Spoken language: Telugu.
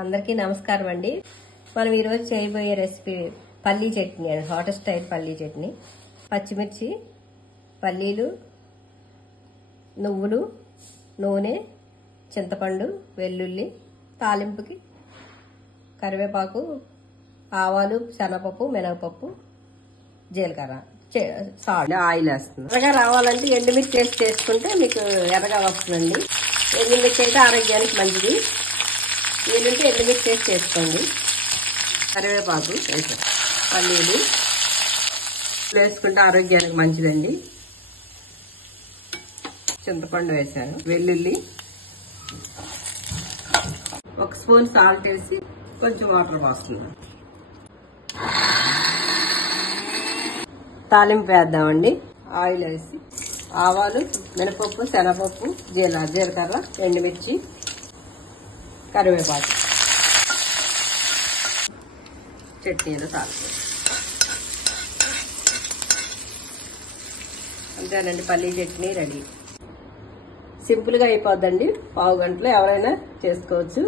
అందరికీ నమస్కారం అండి. మనం ఈరోజు చేయబోయే రెసిపీ పల్లీ చట్నీ అండి. హోటల్ స్టైల్ పల్లీ చట్నీ. పచ్చిమిర్చి, పల్లీలు, నువ్వులు, నూనె, చింతపండు, వెల్లుల్లి, తాలింపుకి కరివేపాకు, ఆవాలు, శనగపప్పు, మినపప్పు, జీలకర్ర, సాల్ట్, ఆయిల్ వేస్తుంది. ఎర్రగా రావాలంటే ఎండుమిర్చి వేసి చేసుకుంటే మీకు ఎర్రగా వస్తుందండి. ఎండుమిర్చి అయితే ఆరోగ్యానికి మంచిది. వీలుంటే ఎండుమిర్చి వేసి చేసుకోండి. కరివేపాకు వేసాం, పల్లీలు వేసుకుంటే ఆరోగ్యానికి మంచిదండి. చింతపండు వేసాను, వెల్లుల్లి, 1 స్పూన్ సాల్ట్ వేసి కొంచెం వాటర్ పోస్తున్నాను. తాలింపు వేద్దామండి. ఆయిల్ వేసి ఆవాలు, మినపప్పు, శనగపప్పు, జీలకర్ర, ఎండుమిర్చి, కరివేపాకు, చట్నీలో తాలింపు అంతేనండి. పల్లీ చట్నీ రెడీ. సింపుల్ గా అయిపోద్దండి. పావు గంటలో ఎవరైనా చేసుకోవచ్చు.